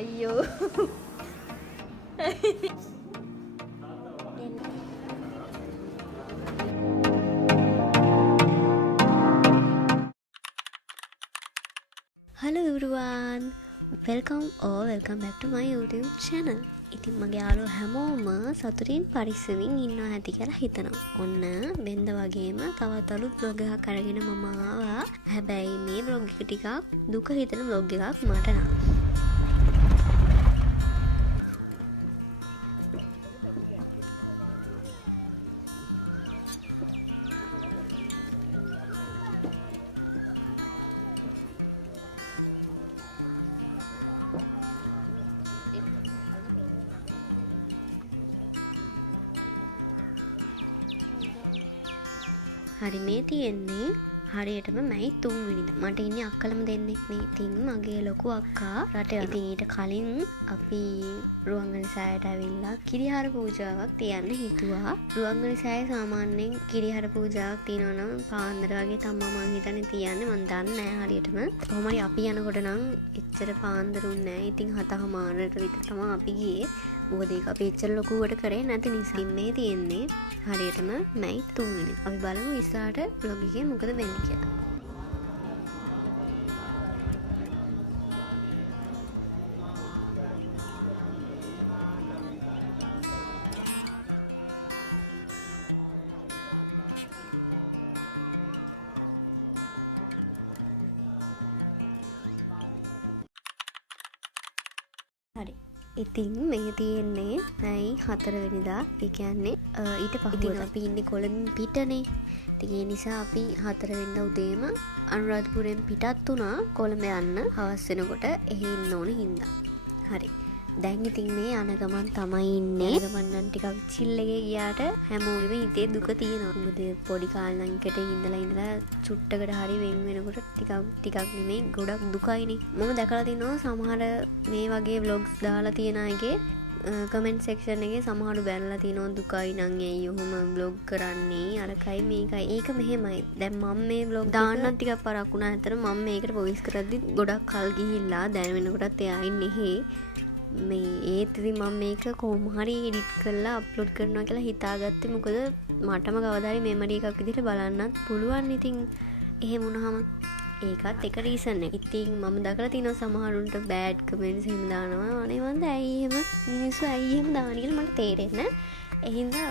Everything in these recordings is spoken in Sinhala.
අයියෝ hello everyone, welcome back to my YouTube channel. ඉතින් මගේ යාළුවෝ හැමෝම සතුටින් පරිස්සමින් ඉන්නවා ඇති කියලා හිතනවා. ඔන්න වෙනද වගේම තවත් අලුත් vlog එකක් අරගෙන මම ආවා. හැබැයි මේ vlog එක ටිකක් දුක හිතෙන vlog එකක් මට නම්. හරි මේ තියෙන්නේ හරියටම මැයි 3 වෙනිදා. මට ඉන්නේ අක්කලම දෙන්නෙක් නේ. ඉතින් මගේ ලොකු අක්කා රට යනවා. ඉතින් ඊට කලින් අපි රුවන්වැලි සෑයට ඇවිල්ලා කිරිහාර පූජාවක් තියන්න හිතුවා. රුවන්වැලි සෑයේ සාමාන්‍යයෙන් කිරිහාර පූජාවක් තියනවා නම් පාන්දර වගේ තමයි මම හිතන්නේ තියන්නේ. මම දන්නේ නැහැ හරියටම. කොහොම හරි අපි යනකොට නම් එච්චර පාන්දරුන් නැහැ. ඉතින් 7:00 විතර තමයි අපි ගියේ. මොකද ඒක අපි එච්චර ලොකුවට කරේ නැති නිසා. මේ තියෙන්නේ හරියටම මැයි 3 වෙනිදා. අපි බලමු ඉස්සරහට vlog එකේ මොකද වෙන්නේ කියලා. හරි. ඉතින් මේ තියෙන්නේ මැයි 4 වෙනිදා. ඒ කියන්නේ ඊට පහුවෙනිදා අපි ඉන්නේ කොළඹ පිටනේ. ඉතින් ඒ නිසා අපි 4 වෙනිදා උදේම අනුරාධපුරයෙන් පිටත් වුණා කොළඹ යන්න. හවස් වෙනකොට එහෙ ඉන්න ඕනේ හින්දා. හරි. දැන් ඉතින් මේ යන ගමන් තමයි ඉන්නේ. ගමන් නම් ටිකක් chill එකේ ගියාට හැමෝගෙම හිතේ දුක තියෙනවා. මොකද පොඩි කාලේ නම් එකට ඉඳලා චුට්ටකට හරි වෙන් වෙනකොට ටිකක් නෙමෙයි ගොඩක් දුකයිනේ. මම දැකලා තිනවා සමහර මේ වගේ vlogs දාලා තියන අයගේ කමෙන්ට් සෙක්ෂන් එකේ සමහරු බැනලා තිනවා දුකයි නම් ඇයි ඔහොම vlog කරන්නේ අරකයි මේකයි. ඒක මෙහෙමයි. දැන් මම මේ vlog දාන්නත් ටිකක් පරක් වුණා. අතර මම මේකට voice කරද්දි ගොඩක් කල් ගිහිල්ලා දැන් වෙනකොටත් එයා ඉන්නේ එහෙ. මේ ඒත් ඉතින් මම මේක කොහොම හරි එඩිට් කරලා අප්ලෝඩ් කරනවා කියලා හිතාගත්තේ. මොකද මටම කවදා හරි මෙමරි එකක් විදිහට බලන්නත් පුළුවන්. ඉතින් එහෙම වුණාම ඒකත් එක රීසන් එක. ඉතින් මම දැකලා තියෙනවා සමහරුන්ට බෑඩ් කමෙන්ට්ස් එහෙම දානවා. අනේ වන්ද ඇයි එහෙම මිනිස්සු ඇයි එහෙම දාන්නේ කියලා මට තේරෙන්නේ නැහැ. ඒ හින්දා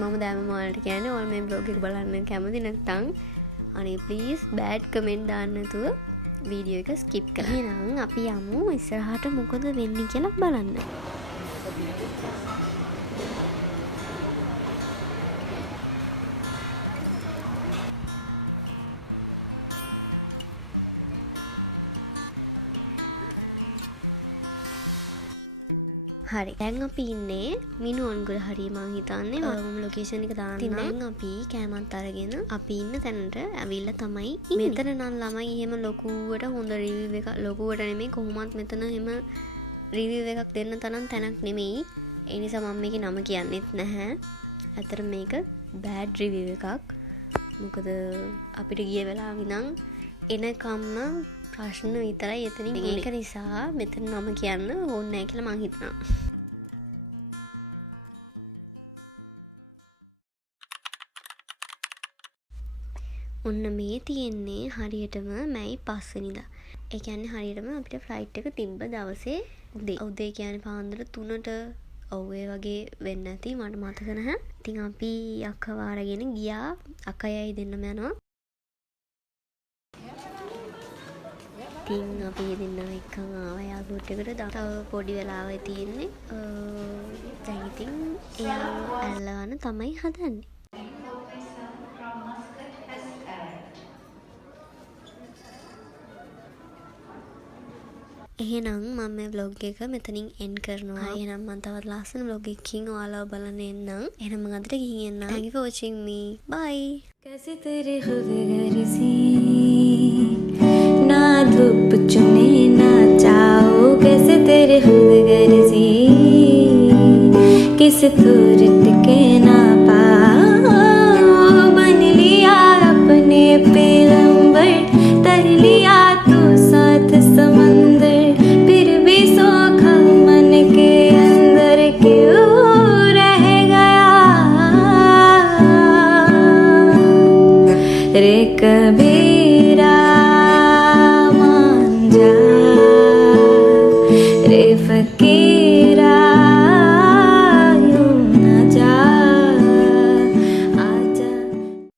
මම දැන් ඔයාලට කියන්නේ ඔයාලා මේ vlog එක බලන්න කැමති නැත්නම් අනේ ප්ලීස් බෑඩ් කමෙන්ට් දාන්න නැතුව වීඩියෝ එක ස්කිප් කරන්න. එහෙනම් අපි යමු ඉස්සරහට මොකද වෙන්නේ කියලා බලන්න. හරි. දැන් අපි ඉන්නේ මිනුවන්ගොඩ හරි මං හිතන්නේ. මම ලොකේෂන් එක දාන්නම්. දැන් අපි කෑමත් අරගෙන අපි ඉන්න තැනට ඇවිල්ලා තමයි ඉන්නේ. මෙතන නම් ළමයි එහෙම ලොකුවට හොඳ රිවිව් එකක් ලොකුවට නෙමෙයි කොහොමත් මෙතන එහෙම රිවිව් එකක් දෙන්න තරම් තැනක් නෙමෙයි. ඒ නිසා මම මේකේ නම කියන්නෙත් නැහැ. අතර මේක බෑඩ් රිවිව් එකක්. මොකද අපිට ගිය වෙලාවෙ නම් එනකම්ම ප්‍රශ්න විතරයි එතනින්. ඒක නිසා මෙතන නම කියන්න ඕනේ නැහැ කියලා මං හිතනවා. ඔන්න මේ තියෙන්නේ හරියටම මැයි 5 වෙනිදා. ඒ කියන්නේ හරියටම අපිට ෆ්ලයිට් එක තිබ්බ දවසේ උදේ. උදේ කියන්නේ පාන්දර 3ට ඔව් ඒ වගේ වෙන්න ඇති මට මතක නැහැ. ඉතින් අපි අක්කව අරගෙන ගියා. අක්කයයි දෙන්නම යනවා. ඉතින් අපි දෙන්නම එක්කම ආවා එයාපෝට් එකට. තව පොඩි වෙලාවයි තියෙන්නේ. දැන් ඉතින් එයා ඇල්ලවන්න තමයි හදන්නේ. එහෙනම් මම මේ vlog එක මෙතනින් end කරනවා. එහෙනම් මම තවත් ලස්සන vlog එකකින් ඔයාලව බලන්න එන්නම්. එහෙනම් මම අදට ගිහින් එන්නම්. Thank you for watching me. Bye. कैसे तेरे खुद गर्जी ना धूप चुने ना चाहो कैसे तेरे खुद गर्जी किस तूर टिके ना पाओ बन लिया अपने पे लंबर तर लिया तो साथ समंदर फिर भी सौखा रे कबीरा मान जा रे फकीर